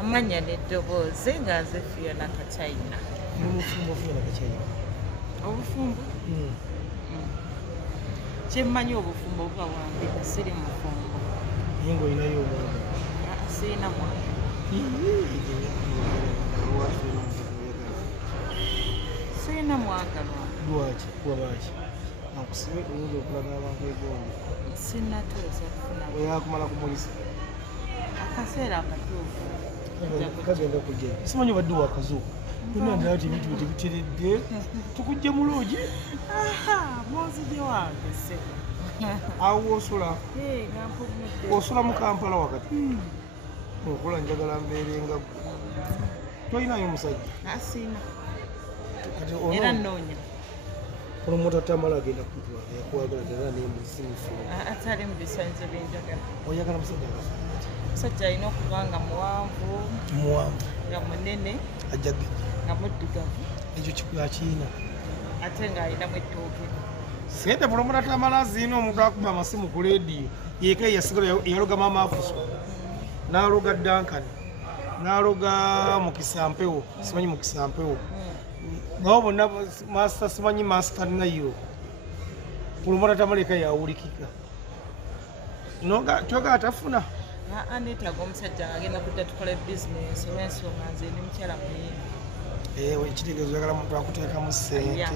Amanya n'eddoboozi nga nze Fiona Kachina. N'omufumbo Fiona Kachina. Obufumbo? Kyemmanyi obufumbo buba wambika siri mufumbo. Naye ng'olinayo omwana. Sirina mwana. Sirina mwagalwa. Lwaki? Kubaaki? Nakusibe oyinza okulaga abantu egonde. Sinnatuusa kufuna. Oyakumala kumulisa. Akaseera akatuufu. Kagenda kujja. Simanyi obadde wakazuuka. Tuna ndaba ti ebintu tebiteredde. Tukujja mu loogi. Mwozidde wange se. Awo osula. Nampumudde. Osula mu Kampala wakati. Okola njagala mbeerenga ggwe. Tolinayo omusajja? Asiina. Kati Era nnoonya. Promota Tamala agenda kutwala yakwagala ddala naye musimufu. Atali mu bisanyizo byenjagala. Oyagala musajja akasa? Musajja alina okuba nga muwanvu. Muwanvu. Nga munene. Ajjage. Nga muddugavu. Ekyo kiina. Ate ng'alinamu ettooke. Sente Promota Tamala ziina omuntu akuba amasimu ku leediyo. Yeeka yasigala yaloga maama Afuso. N'aloga Duncan. N'aloga Mukisampewo. Simanyi Mukisampewo. Ngawo bonna master simanyi master nayo. Promota Tamala eka yawulikika. Kyoga atafuna. Neetaaga omusajja ng'agenda kudda tukola bizinesi olw'ensonga nze ndi mukyala muyimbi. Ekitegeezo oyagala muntu akuteekamu ssente.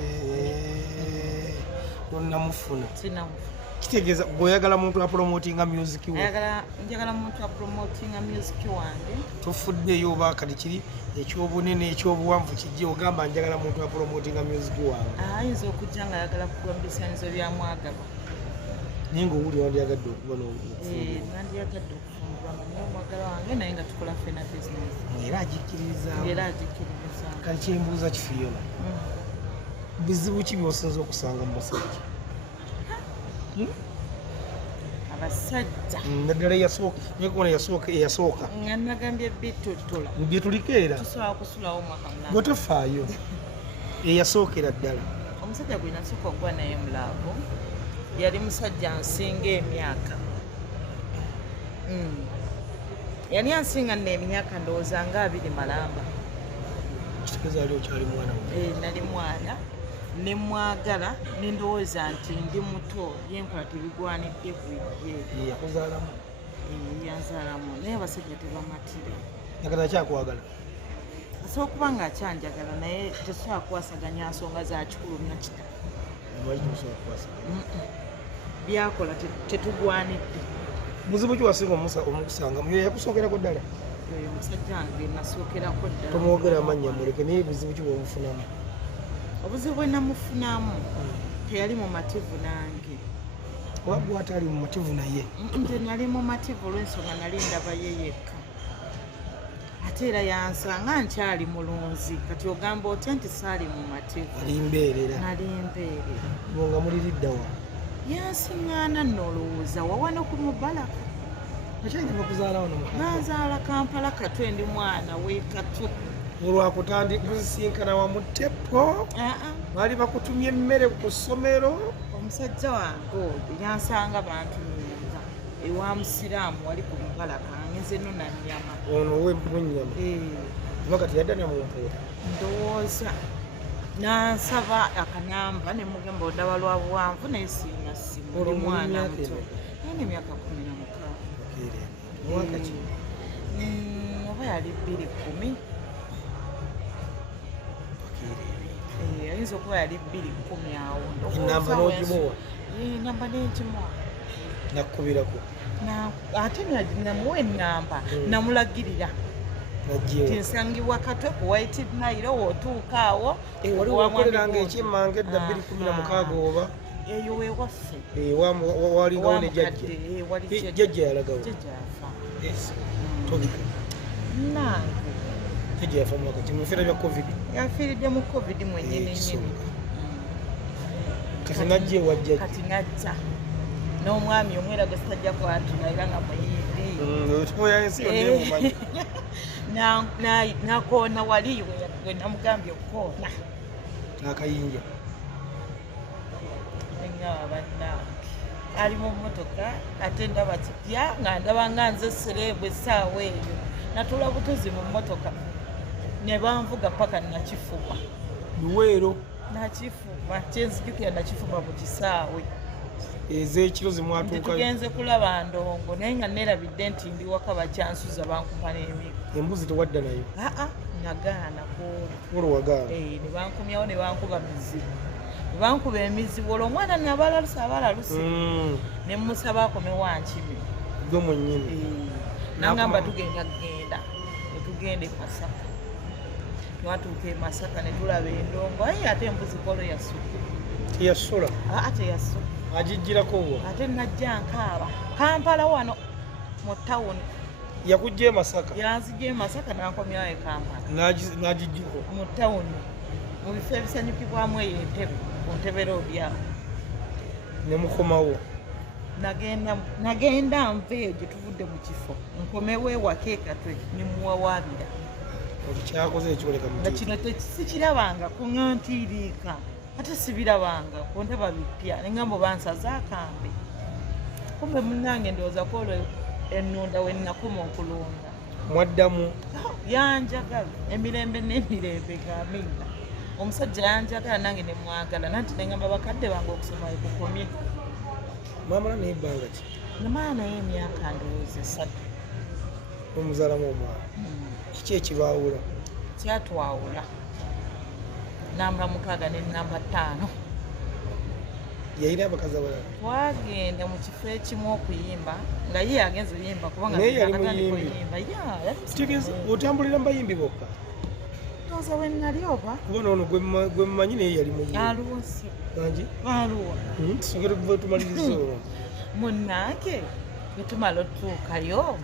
Tonnamufuna. Sinnamufuna. Kitegeeza gweoyagala muntu apromotinga music we. Njagala muntu apromotinga music wange. Tofuddeyo oba kati kiri ekyobunene ekyobuwanvu kijje ogamba njagala muntu apromotinga music wange. Ayinza okujja nga ayagala kukuba mu bisanyizo bya mwagalwa. Naye ng'owuli wandiyagadde okuba n'obufumbo. Nandiyagadde okufumbirwa nga naye omwagalwa wange naye nga tukola ffena bizinesi. Era agikkiririzaamu. Era agikkiririzaamu. Kati kyembuuza Fiona. Bizibu ki by'osinza okusanga mu basajja? Abasajja. Naddala eyasooka. Nga nagambye bitutula. Bye tuliko era. Tusobola kusulawo omwaka mulamba. Gwe tofaayo. Eyasookera ddala. Omusajja gwe nasooka okuba naye mulaavu yali musajja nsinga emyaka. Yali ansinga nno emyaka ndowooza nga 2 malamba. Kitegeeza ali okyali mwana we. Nali mwana. Ne mwagala ne ndowooza nti ndi muto yenkola tebigwanidde bwejje. Yakuzaalamu? Yanzaalamu naye abasajja tebamatira. Njagala kyakwagala? Asobola okuba ng'akyanjagala naye tesobola kukwasaganya nsonga za kikulu nakita. Lwaki tosobola kukwasaganya? Byakola tetugwanidde. Muzibu ki wasinga omukusanga? Yo yakusookerako ddala? Oyo omusajja wange nasookerako ddala. Tomwogera amannya muleke naye buzibu ki bw'omufunamu? Obuzibu bwe namufunamu teyali mumativu nange. Oba gwe atali mumativu naye? Nze nali mumativu olw'ensonga nali ndaba ye yekka. Ate era yansanga nkyali mulunzi kati ogamba otya nti saali mumativu. Ali mbeerera? Nali mbeerera. Nga muliridda wa? Yansiŋŋaana nno olowooza wawano ku Mubalaka. Akyali bakuzaala wano mu Kampala? Nanzaala Kampala Katwe ndi mwana w'ekatwe. Olwakutandikuzisinkana wamu teppo? Baali bakutumye emmere ku ssomero? Omusajja wange oyo yansanga bantu nnyumba ewa Musiraamu wali ku Mubalaka ngenze nno na nnyama. Ono w'ennyama? Oba kati yadda namuntuuta? Ndowooza. Nansaba akanamba ne mugamba ondaba lwa buwanvu naye sirina ssimu. Oli mwana muto. Nina emyaka 16. Mwaka ki? Oba yali 2010. Ayinza okuba yali 2010 awo. Ennamba n'ogimuwa? Ennamba n'egimuwa. Nakkubirako? Ate namuwa ennamba namulagirira. Tinsangibwa Katwe ku White Nile w'otuuka awo. Wali wakoleranga ekyemmanga edda 2016 oba? Eyo wewaffe. Walingawo ne jjajja? Jjajja yalagawo? Jjajja yafa. Tobika? Nange. Jjajja yafa mwaka ki? Mubiseera bya COVID? Yafiiridde mu COVID mwennyini nnyini. Kati najja ewa jjajja? Kati najja. N'omwami omwe era gwe sitajja kwatula era nga muyimbi. Otumoya ensi yonna emumanyi? Nakoona wali we namugambye okukoona. N'akayinja? Engaba bannange. Ali mu mmotoka ate ndaba kitya nga ndaba nga nze sereebwe essaawa eyo. natula butuzi mu mmotoka ne banvuga paka nakifuba luweero nakifuba kyenzijukira nakifuba mu kisaawe ez'ekiro zimwatuukayo tugenze kulaba ndongo naye nga neerabidde nti ndi waka bakyansuza bankuba n'emika embuzi tewadda nayo nagaana olwagaana ne bankumyawo ne bankuba mizibu ne bankuba emizibu olwo omwana nabalaluse ne mmusaba akome wankimi gwe mwennyini nangamba tugenda netugenda e Masaka twatuuka e Masaka ne tulaba endongo aye ate embuzi kolo yasula teyasula teyasula agijjirako wa ate najja nkaaba Kampala wano mu tawuni yakujja e Masaka yanzijja e Masaka nankomyawo e Kampala n'agijjiko mu tawuni mu bifo ebisanyukibwamu eyo entebe ku ntebe roodyawo ne mukomawo nagenda nva eyo gye tuvudde mu kifo nkomewo ewaka ekatwe nemuwawaabira kyakoze ekikoleka nga kino sikirabangako nga ntiiriika ate sibirabanga ku nteba bipya neŋŋamba bansaze akambe kumbe munnange ndowooza ku olwo ennunda we nnakoma okulunda mwaddamu yanjagala emirembe n'emirembe gaminga omusajja yanjagala nange nemwagala nanti neŋŋamba bakadde bange okusoma ekukomye mwamala naye ebbanga ki namala naye emyaka ndowooza 3 omuzaalamu omwana kiki ekibaawula kyatwawula namba 6 ne namba 5 yalina abakazi abalala twagenda mu kifo ekimu okuyimba nga ye agenza oyimba kubanga naye yali muyimbi kitegeeza otambulira mu bayimbi bokka ndowooza we nali oba kuba noono gwe mumanyi naye yali muyimbi aluwasi angi aluwa tusogere kuva tumaliriza olwo munnange bwetumala otuukayo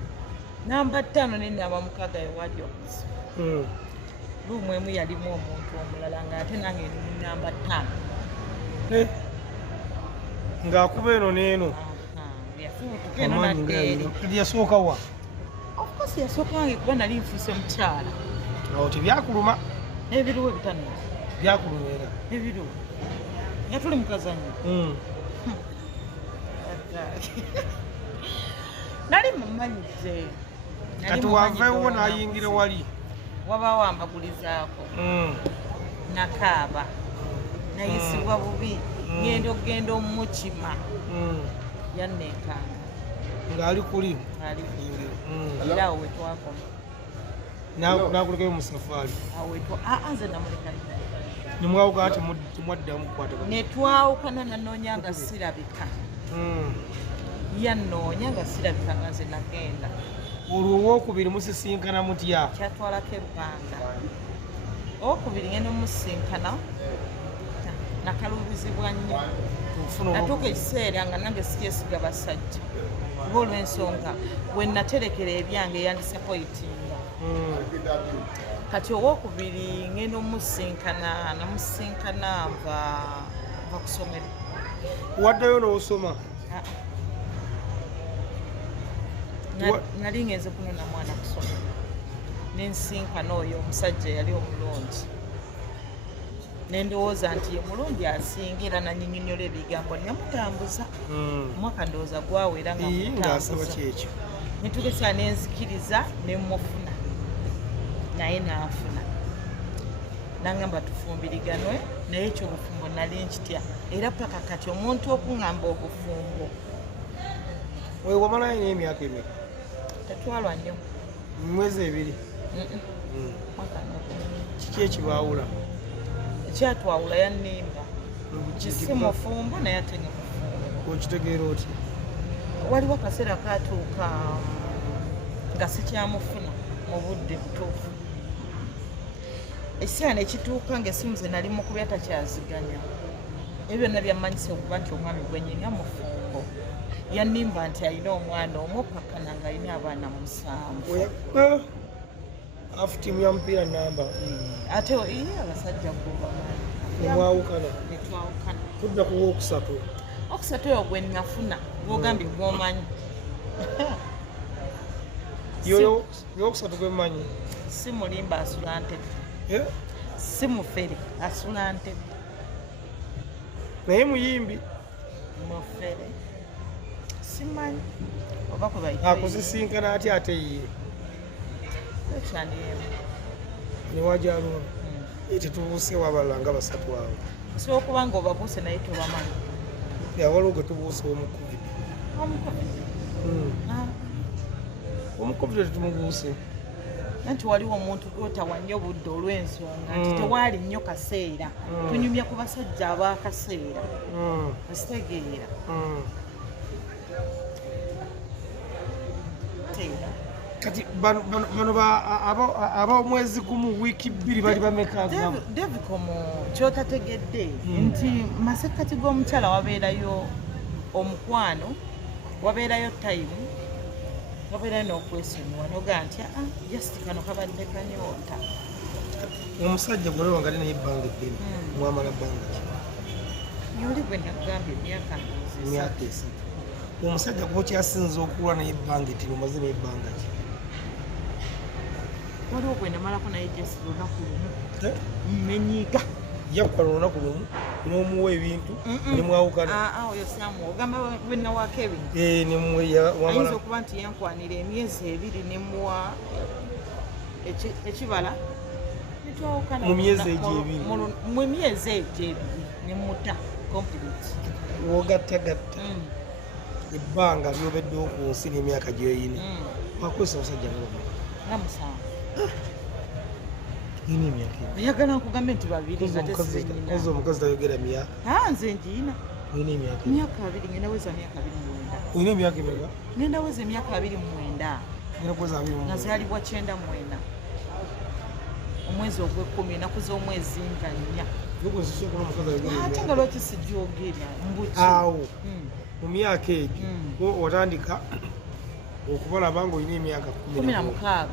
namba 5 ne namba 6 ewali omusi luumu emu yalimu omuntu omulala nga ate nange ndi mu namba 5 ng'akuba eno n'eno yasooka wa ofcourse yasooka wange kuba nali nfuuse mukyala awo tebyakuluma ebiruwa ebitano byakuluma era ebiruwa nga tuli mukazanyo nali mumanyidde kati wavaewo n'ayingira wali wabaawo ambagulizaako nakaaba nayisibwa bubi ngenda okugenda omukima yanneekanga ng'ali kuli era awo wetwakoma nakulekayo mu safaari nze namuleka nemwawukana temwaddamu kukwata netwawukana nanoonya nga sirabika yannoonya nga sirabika nga nze nagenda olwo owokubiri musisinkana mutya kyatwalako ebbanga owokubiri ngenda omusisinkana nakalubizibwa nnyo natuuka ekiseera nga nange sikyesiga basajja kuba olw'ensonga we naterekera ebyange yandisapoitinga kati owokubiri ngenda omusisinkana namusisinkana nva kusomera waddayo n'osoma nali ngenze kunona mwana kusoma nensinkana oyo omusajja yali omulungi nendowooza nti ye mulungi asingira nanyinyonyola ebigambo namutambuza omwaka ndowooza gwawera nga mutambuza netugesa nenzikiriza nemufuna naye naafuna nangamba tufumbiriganwe naye ekyobufumbo nali nkitya era paka kati omuntu okuŋŋamba obufumbo wewamalayo n'emyaka emeka tetwalwa nnyo mwezi 2 kiki ekibaawula ekyatwawula yannimba kisi mufumbo naye ate nga mufumbo okitegeera oti waliwo akaseera katuuka nga sikyamufuna mu budde butuufu ekiseera nekituuka ngaessimu ze nali mukubya takyaziganya ebyo byonna byammanyisa okuba nti omwami gwenyina mufumbo yannimba nti alina omwana omukakkana nga alina abaana 7 afutimu ya mupiira namba ate abasajja nemwawukana netwawukana tudda ku wokusatu oyo gwe nafuna gwogambye gwomanyi yokusatu gwemanyi si mulimba asula ntebe si mufere asula ntebe naye muyimbi mufere simanyi oba kwe bayita akusisinkana ati ate ye ekyandiemu newajalo tetubuuse wabala nga basatu awo so okuba nga obabuuse naye tobamanyi waliwo gwe tubuuse omukovide tetumubuuse nti waliwo omuntu gwotawa nnyo obudde olw'ensonga nti tewaali nnyo kaseera tunyumya ku basajja ab'akaseera ositegeera kati bano ab'omwezi gumu wiiki 2 bali bameka devikomo kyotategedde nti masekkati g'omukyala wabeerayo omukwano wabeerayo tayimu wabeerayo n'okwesonyiwa nogaa nti just kano kabadde kanyoota omusajja gwe wanga naye ebbanga eddene mwamala bbanga ki yoli gwe nagambye emyaka 3 omusajja gwokyasinza okulwa naye ebbanga ettene omaze naye ebbanga ki waliwo gwe namalako naye jesi lunaku lumu menyiga yakukola olunaku lumu n'omuwa ebintu nemwawukana oyo samu ogamba bwenawako ebintu ayinza okuba nti yankwanira emyezi 2 nemuwa ekibala netwawukana mu myezi egyo ebiri mu myezi egyo ebiri nemuta complete wogattagatta ebbanga lyobeddewo ku nsi n'emyaka gyoyina wakozesa omusajja nga musanvu ina emyaka oyagala nkugambe nti babiri nga tesizenyina omukazi tayogera myaka nze njiina olina emyaka 2 ngenda weza myaka 29 olina emyaka emeka ngenda weza emyaka 29 nga zaalibwa 9 mwena omwezi ogw'ekkumi enaku z'omwezi nga 4 ate nga lwaki sijjogerya mbuki awo mu myaka egyo watandika okubalaba nga olina emyaka 16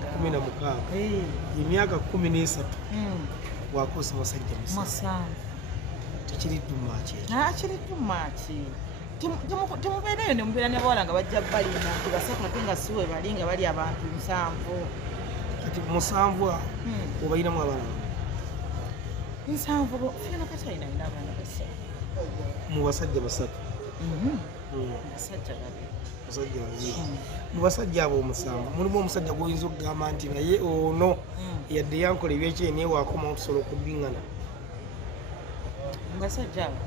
emyaka 13 wakosa basajja musanvu tekiri tumaki kiri tumaki temubeereyo ne mubeera n'abawala nga bajja balina nti basatu nate nga siwe bali nga bali abantu 7 kati 7 obayinamu abaana 7 fena kati ayina abaana basatu mu basajja basatu basajja babiri mu basajja abo 7 mulimu omusajja gwoyinza okugamba nti naye ono yadde yankola ebyekyeyi naye wakoma tusobola okuddingana basajja abo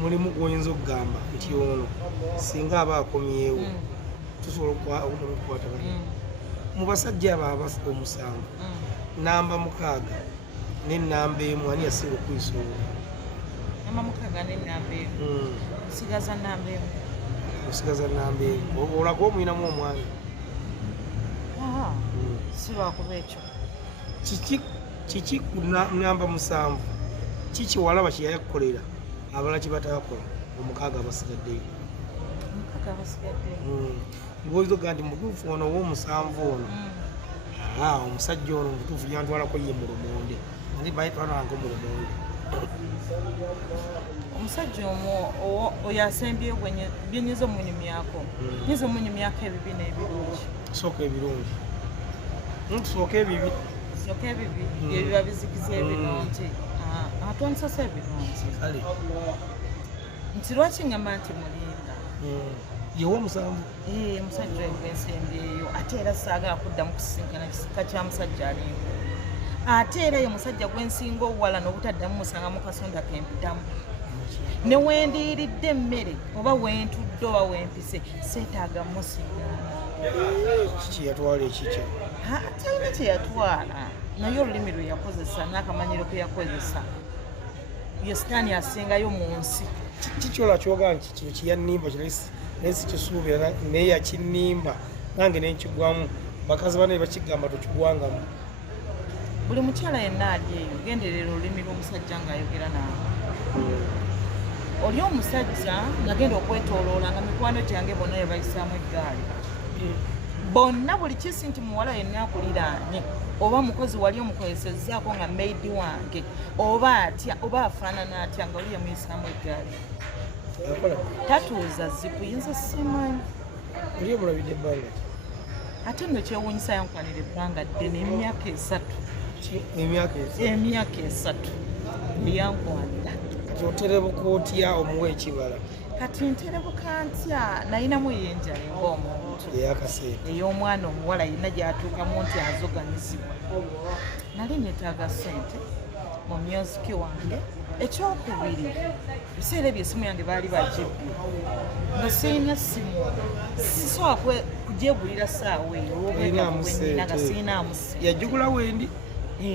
mulimu gwoyinza okugamba nti ono singa aba akomyewo tusobola okukwatagana mu basajja abo 7 namba 6 n'ennamba 1 ani yasinga okuyisoola namba 6 n'ennamba 1 osigaza nnamba 1 osigaza nnamba 1 olaga omwinamu omwami si lwakuba ekyo kiki ku namba 7 kikiwalaba kyeyayakukolera abala kibatakola omukaaga abasigaddeyo ng'oyinza okugaa nti mutuufu ono ow'omusanvu ono omusajja ono mutuufu yantwalako ye mu lumonde andi bayitwalanga mu lumonde omusajja oyo asembyeyo byenyiza omunyumyako nyiza omunyumyako ebibi n'ebirungi sooka ebirungi tusooka ebibi byebiba bizigiza ebirungi atwanisasa ebirungi kale nti lwaki ngamba nti mulinda yewa omusanvu omusajja oyo gwensembyeyo ate era saagala kuddamu kusisinkana kisika kya musajja alinga ate era ye musajja gwensinga obuwala n'obutaddamu musanga mu kasonda kempitamu ne wendiiridde emmere oba wentudde oba wempise seetaaga musiŋŋaana kiyatwala ekikyo talina kyeyatwala naye olulimi lwe yakozesa n'akamanyiro ke yakozesa ye sitaani asingayo mu nsi kikyola kyogaa nti kino kiyannimba naye sikisuubira naye yakinnimba nange nenkigwamu bakazi banaye bakigamba tokigwangamu buli mukyala yenna ali eyo genderera olulimi lw'omusajja ng'ayogera naawe oli omusajja ng'agenda okwetooloola nga mikwano gyange bonna bye bayisaamu eggaali bonna buli kisi nti muwala yenna akuliraanye oba mukozi wali omukozesezzaako nga maidi wange oba atya oba afaanana atya nga oli yamuyisaamu eggaali tatuuza zipu yinza simanyi oli omulabidde ebbanga ate nno kyewuunyisa yankwanira ebbanga ddene emyaka 3 eyankwanira kati oterebuka otya omuwa ekibala kati nterebuka ntya nayinamu yenjala ng'omuntu ey'omwana omuwala yina gy'atuukamu nti azoganyizibwa. Nali neetaaga ssente mu myoziki wange. Ekyokubiri, biseera ebyo essimu yange baali bagibbye nga sirina ssimu, sisobola kugyegulira ssaawa eyo olw'obwetaavu bwe nnina nga sirinaamu ssimu. Yagigula wendi?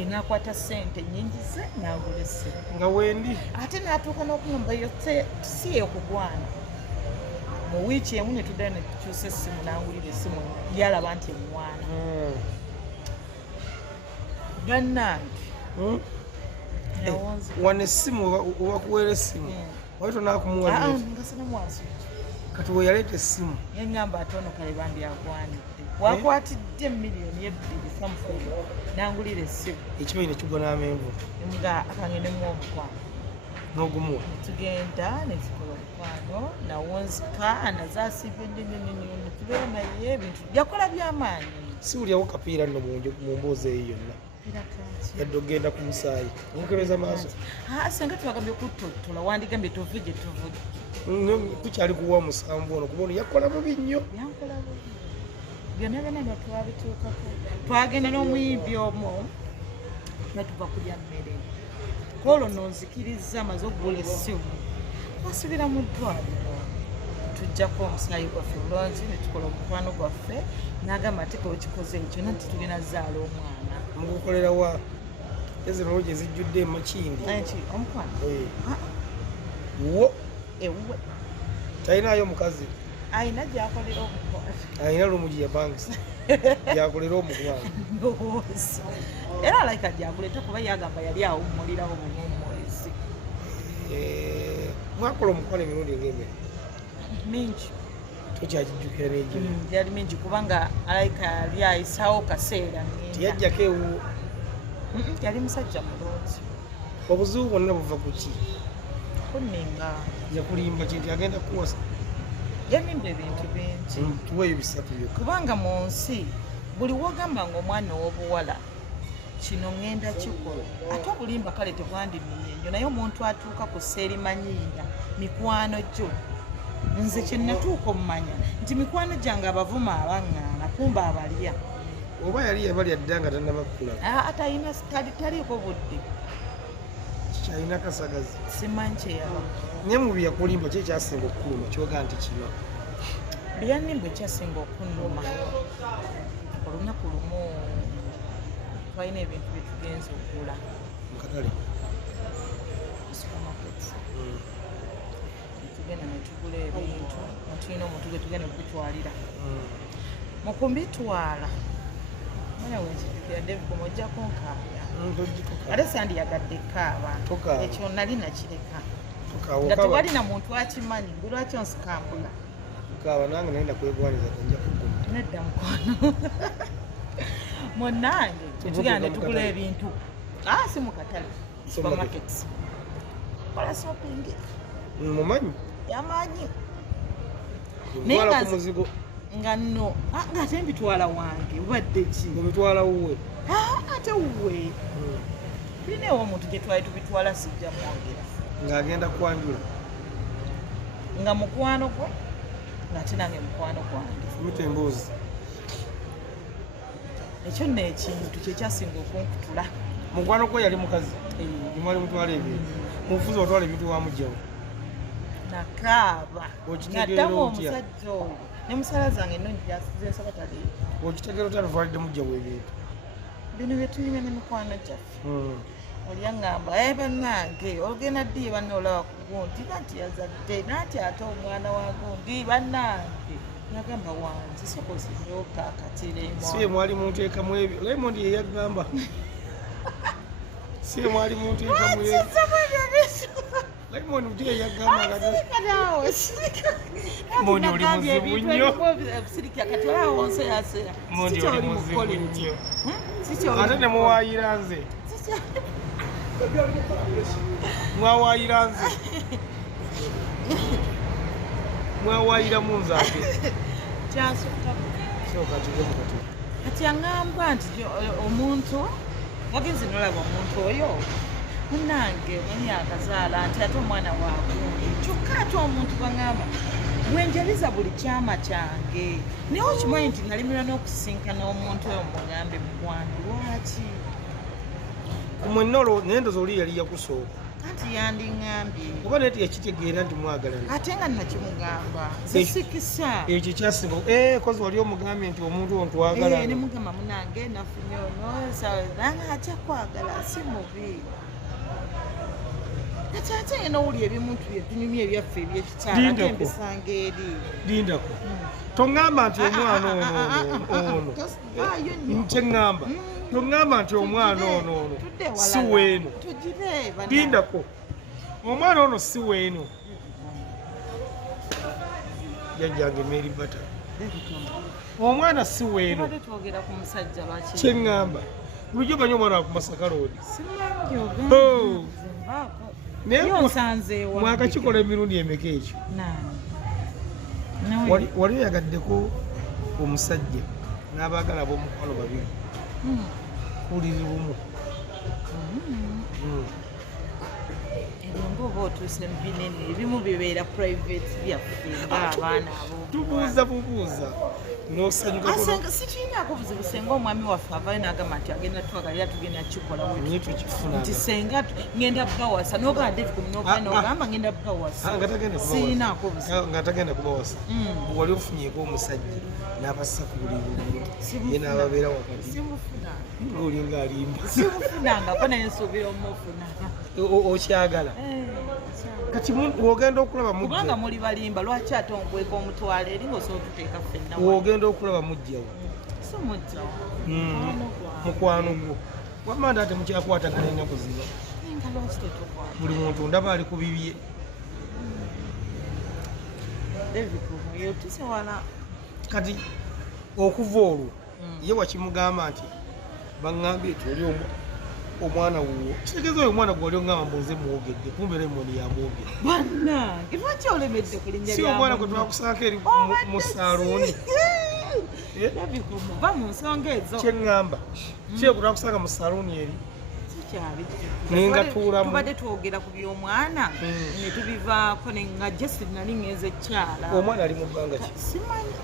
N'akwata ssente nnyingi ze n'agula essimu. Nga wendi? Ate n'atuuka n'okugamba yo si ekugwana. Mu wiiki emu ne tuddayo ne tukyusa essimu n'angulira essimu yalaba nti emwana. Bannange wano essimu obakuweera essimu waito nakumuwa kati weyaleeta essimu yaŋŋamba ate ono kale bandyagwanidde wakwatidde miliyoni 2 samufeyo nangulira essimu ekibayi ne kigwa n'amenvu nga akangene mu omukwano n'ogumuwa netugenda nezikola omukwano nawonzika nazaasiibye nnnnnnn tubeera naye ebintu yakola by'amaanyi siwulyawo kapiira nno mu mboozi eyo yonna yadde ogenda ku musaayi omukebeza maaso senga twagambye okutottola wandigambye tove gye tuvuge tukyali kuwa musanvu ono kuba ono yakola bubi nnyo yankola bubi byonna byonna nga twabituukako twagenda n'omuyimbi omwo natuva kulya mmere kwolwo nonzikiriza amaze okugula essimu twasubira mu ddwaliro tujjako omusaayi gwaffe bulungi ne tukola omukwano gwaffe n'agamba ate kekikoze ekyo nati tulina zaala omwana mugukolera wa ezino gye zijjudde emakindi omukwano wo ewuwe talinayo omukazi ayina gyakolera omukwano ayina lumugi yapangisa gyakolera omukwano ndowooza era alayika gyakuleta kuba yagamba yali awummulirawo bumummulisi mwakola omukwano emirundi ng'emere mingi tokyagijjukira n'egimu yali mingi kubanga alayika yali ayisawo kaseera tiyajjako ewuwo yali musajja mulungi obuzibu bwonna buva ku ki kunninga yakulimba kinti agenda kuwasa yanimba ebintu bingi tuweeyo bisatu byokka kubanga mu nsi buli wogamba ngaomwana ow'obuwala kino ŋŋenda kikola ate obulimba kale tebwandimiye nnyo naye omuntu atuuka ku seerimanyiira mikwano gyo nze kyenatuuka omumanya nti mikwano gyange abavuma abaŋŋaana kumba abalya oba yali yabalya dda nga tannabakula atayina taliiko budde kyalina kasagazi simanyi kyeyaba naye mu byakulimba ki ekyasinga okukuluma kyoga nti kino byanimba ekyasinga okunnuma olunaku lumu twalina ebintu byetugenza okugula mukatale supermarket tugenda netugula ebintu natulina omuntu gwe tugenda okubitwalira mu kumbitwala mwana wekijukira David omojjako nkaabya ate sandiyagadde kaaba ekyo nali nakireka nga tewalina muntu akimanyi gwe lwaki onsikambula kaaba nange nali nakwegwaniza nja kuguma nedda mukwano munange tetugenda netugula ebintu si mu katale supermarket kola shopping mumanyi yamanyi muzigo nga nno ng'ate mbitwala wange obadde ki obitwala wuwe ate wuwe tulinaewo omuntu gye twali tubitwala sijja mwongera ng'agenda kwanjula nga mukwano gwe ng'ate nange mukwano gwange mita emboozi ekyo nno ekintu kyekyasinga okunkutula mukwano gwe yali mukazi mwali mutwala ebintu mufuzi watwala ebintu wamugjawo nakaaba naddamu omusajja oyo ne musala zange ennungi zensaba taliyo okitegeera otya tutwalidde mugjawo ebintu bino byetunyumya ne mikwano gyaffe oli aŋŋamba bannange ogenda ddi banne olaba ku gundi nanti yazadde nanti ate omwana wa gundi bannange nagamba wanze sokoziryoka akatiremo si ye mwali munteekamu ebyo Raymond ye yagamba si ye mwali munteekamu ebyo Raymond ye yagamba Mondi oli muzibu nnyo Mondi oli muzibu nnyo ate ne muwaayira nze mwawaayira nze mwawaayira mu nze ate kati aŋŋamba nti omuntu wagenze nolaba omuntu oyo munange mwenye akazaala nti ate omwana waagundi kyokka ate omuntu bangamba bwenjaliza buli kyama kyange naye okimanyi nti nalimirwa n'okusisinkana omuntu oyo mugambe mukwano lwaki mwenolo naye ndoza oli yali yakusooka anti yandiŋŋambye oba naye teyakitegeera nti mwagalana ate nga nakimugamba zisikisa ekyo kyasinga kozi wali omugambye nti omuntu ono twagala ne mugamba munange nafunye onozanga atya kwagala si mubi ate ate ngena owuli ebimuntu byetunyumya ebyaffe ebyekikyala ate embisanga eri lindako toŋŋamba nti omwana ono kyeŋŋamba toŋŋamba nti omwana ono si weeno lindako omwana ono si weeno jajjange Mary Bata omwana si weeno kyeŋŋamba bulijjo manya omwana wakumasakaloodi naye mwakakikola emirundi emeka ekyo wali oyagaddeko omusajja n'abaagala ab'omukwano babiri kuliri lumu ebyo ngaoba otuuse mubinene ebimu bibeera private byaffe ngaabaana tubuuza bubuuza nosanyuka sikiinaako buzibu senga omwami waffe avayo n'agamba nti agenda twagalira tugenda kikola nti senga ngenda bawasa nogaa David nogamba ngenda bawasa siinaako buzibu nga tagenda kubawasa wali ofunyeeko omusajja n'abassa ku buli lumu ye n'ababeera wakati olinga alimba sibufunangako naye nsuubira omufuna okyagala kati wogenda okulaba kubanga muli balimba lwaki ate onkweka omutwalo eri ngaosobola otuteeka ffenna wogenda okulaba mujjawo si mujjawo mukwano gwo wamanda ate mukyakwatagana ennaku zino nga lwaki tetukwata buli muntu ndaba ali ku bibye yotuse wala kati okuva olwo ye wakimugamba nti baŋŋambye eti oli omwana wuwo kitegeeza oyo omwana gwali ongamba mbuze muwogedde kumbeera emoni yamwogedde bannange lwaki olemedde ku linnya si omwana gwe twakusaako eri mu saaluuni va mu nsonga ezo kyeŋŋamba kye gwe twakusanga mu saaluuni eri nenga tuulamu tubadde twogera ku by'omwana ne tubivaako nga jesi nali ŋŋeze ekyala omwana ali mu bbanga ki simanyi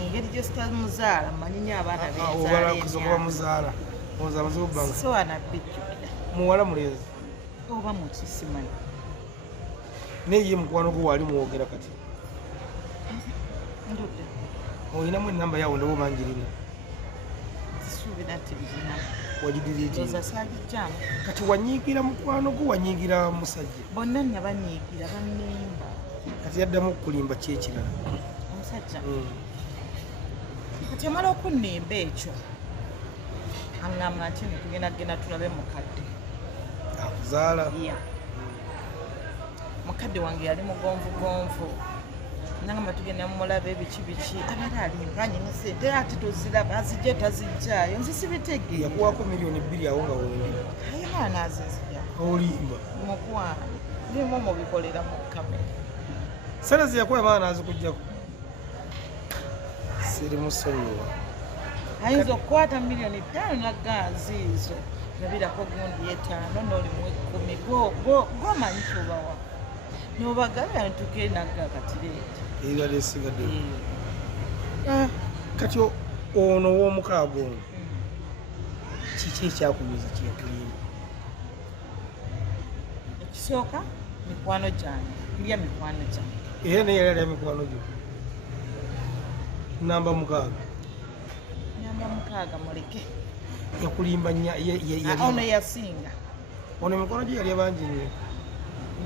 engeri gye sitamuzaala mmanyinya abaana benzaalaba muzaala so anabijjukira muwala mulenzi oba muki simanyi naye ye mukwano gwe waali muwogera kati ndudde olinamu enamba yawo ndabo bangirina zisuubira nti birina wagidiriitinga saagijjamu kati wanyiigira mukwano gwe wanyiigira musajja bonna nabanyiigira bannemba kati yaddamu okukulimba kyekirala omusajja kati amala okunnemba ekyo aŋŋamba nti netugenda tulabe mukadde akuzaala mukadde wange yali mugonvugonvu nangamba tugenda mumulabe ebiki biki abeera alimbanyina sente ati toziraba azijja tazijjaayo nzi sibitegeera yakuwaako $2,000,000 awo nga wongera ayina anazizija olimba mukwano limu mubikolera mu kamera sente zeyakuwa abaana nazikugjako siri musonyiwa ayinza okukwata $5,000,000 nagaazi izo nabirako gundi etaano noli mu 10 gomanyi kyobawa nobagabira ntukenaga katireeta erala esigadde kati ono w'omukaaga ono kiki ekyakubuuza kyekulimba ekisooka mikwano gyange lya mikwano gyange era naye yali alya mikwano gyo namba 6 muleke yakulimba ono yasinga ono mikwano gye yali abangi nnyo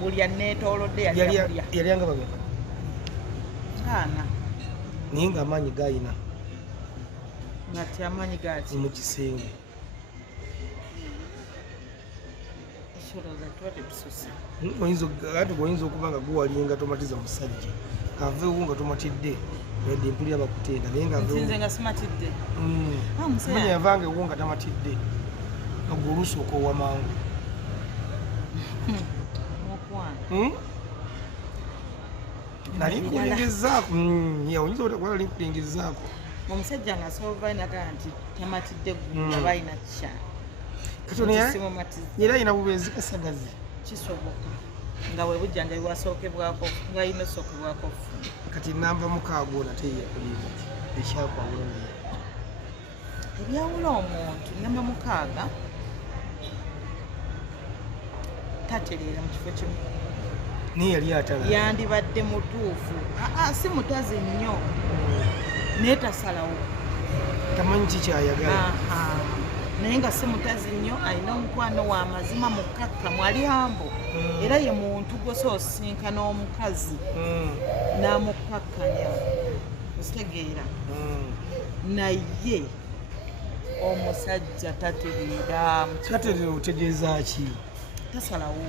buli aneetoolodde yalyanga bagenda kyana naye ng'amaanyi gayina ngati amaanyi gaki mu kisenge ekirowooza tuba tetususa ati oyinza okuba nga guwalinga tomatiza musajja aveewo nga tomatidde edde empulira bakutenda naye nze nga simatidde manya yavanga ewo nga tamatidde ogwo olusooka owamangu nali nkulingizaako oyinza otakuba nali nkulingizaako omusajja nga asobola nagaa nti tamatidde aba alina kya era ina bubeezi kasagazi kisoboka nga we bujjanjabi bwasookebwako nga ino sookebwako kati namba mukaaga ona teyakuliza ekyakwawula naye ebyawula omuntu namba mukaaga tatereera mu kifo kimu naye yali atala yandibadde mutuufu si mutazi nnyo naye tasalawo tamanyi kikyayagala naye nga si mutazi nnyo alina omukwano wa mazima mukkakkamu ali hambo era ye muntu gwose osisinkana omukazi n'amukkakkanya okitegeera naye omusajja tatereera otegeeza ki tasalawo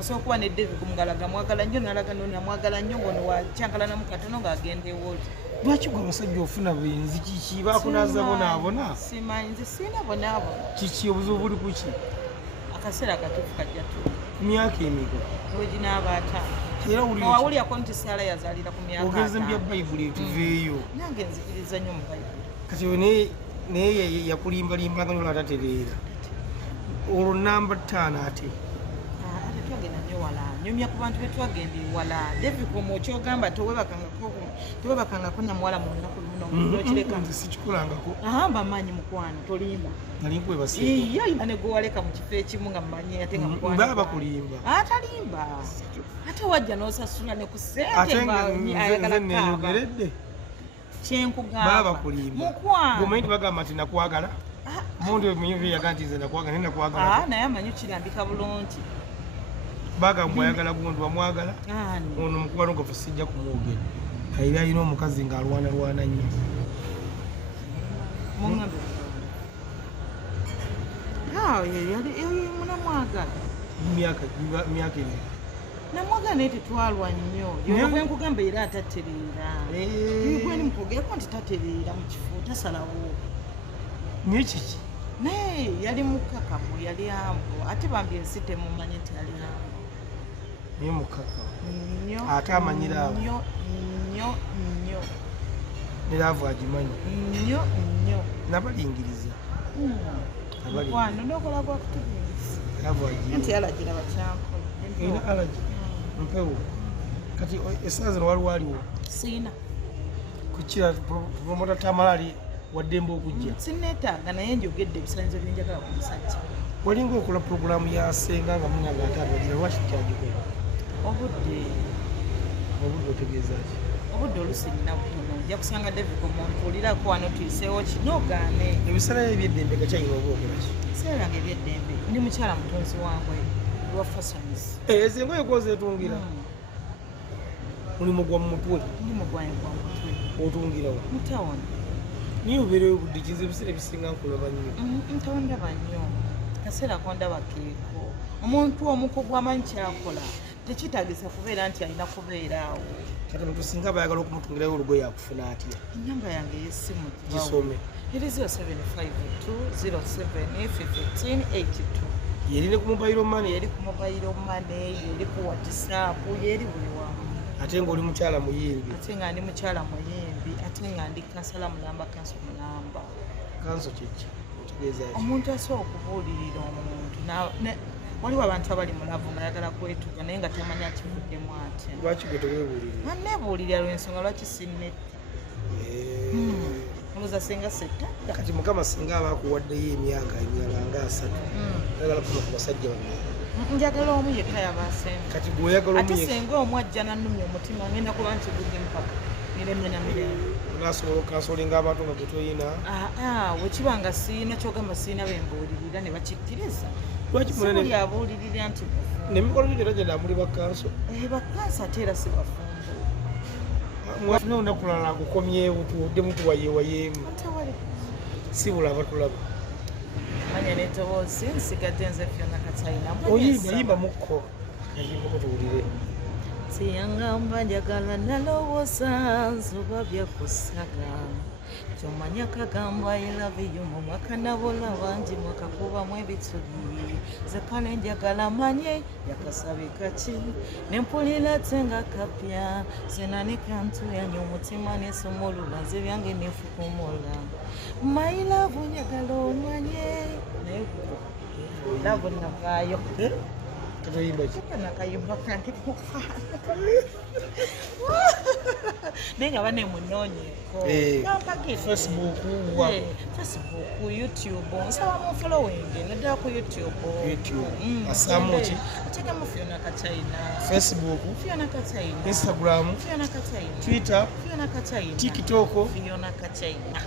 asobola okuba ne David kumugalaga mwagala nnyo nalaga noni amwagala nnyo ngono wakyankalana katono ng'agenda ewoli lwaki gwe abasajja ofuna benzi kiki bakunaza bonaabona simanyi nze siina bonaabona kiki obuzibu buli kuki akaseera akatuufu kajja tu myaka emiko weginaaba ataano era wawulyako nti Saala yazaalira ku myaka ogenze mu bya bayibuli etuveeyo nange nzikiriza nnyo mu bayibuli kati naye yakulimbalimbanga nolatatereera olwo namba 5 ate twagenda nnyo wala nyumya ku bantu betwagenda ewala David komo kyogamba tewebakangako namuwala mu lunaku lumunokireka sikikulangako bamanyi mukwano tolimba nalinkwebasiyo ina ne gwewaleka mu kifo ekimu nga mumanyi ate nga baba bakulimba atalimba ate wajja n'osasula ne ku sente ate nze neyogeredde kyenkugamba mukwano gomanyi tibagamba nti nakwagala mundu yaga nti nze nakwagala naye nakwagala naye amanyi kirambika bulungi bagamba oyagala gundi wamwagala ono mukwano gaffe sijja kumwogera kairi alina omukazi ng'alwanalwana nnyo munamwagala myaka emi namwagala naye tetwalwa nnyo yogwe nkugamba era atatereera gweni mukogeko nti tatereera mu kifo tasalawo naye kiki naye yali mukkakamu yali hambo ate bambi ensi temumanyi nti yali hambo naye mukkaka ate amanyira abo nnyo neraavu agimanyi nnyo nabalingiriza mukwano nokola gwakutubiriza raavu agimanyi nti alagira bakyankola ina alagi mpewo kati esaawa zino waliwo aliwo siina kukira promota tamalali waddembe okujja sinneetaaga naye njogedde ebisaanyizo byenjagala ku musajja walinga okola puroguramu yasenga nga munyaga atabagira lwaki kyagikola obudde otegeeza ki obudde olusinina butono nja kusanga David omuntu olirako wano tuyiseewo kino ogaane ebiseera ebyeddembe gakyayina oba okolaki ebiseera byange ebyeddembe ndi mukyala mutonzi wangwe lwa fashions ezengoye gwozeetungira mulimu gwa mumutwe mulimu gwange gwa mutwe otungirawo mutawoni niye obeerewo budde kiza ebiseera ebisinga nkulaba nnyo ntawondaba nnyo kaseera kondaba keeko omuntu omukugu amanyi kyakola tekitaagisa kubeera nti alina kubeeraawo kati omuntu singa bayagala okumutungirayo olugoye akufuna atya ennyamba yange ey'essimu gisome eri 0752071582 yerine ku mobile money yeri ku mobile money yeri ku WhatsApp yeri buli wamu ate ng'oli mukyala muyimbi ate nga ndi mukyala muyimbi ate nga ndi kansala mulamba kanso mulamba kanso kiki otegeeza ki omuntu asobola okubuulirira omuntu waliwo abantu abali mulavu nga yagala kwetuga naye nga tamanya akivuddemu atya lwaki gwe teweebuulirira anneebuulirira lwensonga lwaki sinnetta obuza singa settadda kati mukama singa aba akuwaddeyo emyaka emirala nga 3 ayagala kuba ku basajja bano njagala omu yekka yabaasemba kati gweoyagala ate singa omu ajja nannumya omutima ngenda kuba nkiguddemu paka mirembe na mirembe nasobola okansolinga abantu nga gwetoyina wekiba nga siina kyogamba siina bembuulirira ne bakikkiriza lwaki sibuli abuulirira nti nemikolo gyo gyonna gyenda muli bakanso bakanso ate era si bafumbo mwafuna olunaku lala kukomyewo tuwodde mutuwayeewayeemu sibula abatulaba manya netoboozi nsigadde nze fyonna katalina oyimba mukko yayimbako tuwulire siyangamba njagala nalowooza nzuba byakusaga kyomanya kagamba irabiyo mu mwaka nabola bangi mwakakubamu ebituli zekale njagala manye yakasabe kaki nempulira tenga kapya senani kantu yanyu omutima nesomo olulaze byange nefukumula mayilavu njagala omanye naye labo navaayo katoyimba ki nakayimba kanti naye nga banemunoonyeeko Facebook YouTube nsaba mu following naddala ku YouTube asaamu ki oteekamu Fiona Kachina Facebook Fiona Kachina Instagram Fiona Kachina Twitter Fiona Kachina TikTok Fiona Kachina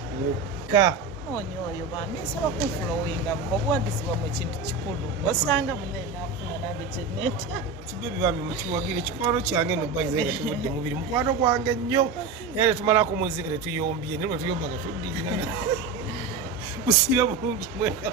ka onyo oyo bambi nsaba kunfolowinga obuwagizi mu kintu kikulu osanga munaafuna nange kyeneta kibebi bambi mukiwagire kikwano kyange nobayize nga tuvudde mubiri mukwano gwange nnyo era tetumalako muziga tetuyombye naye lwe tuyombaga tuddingana musiibe bulungi mwena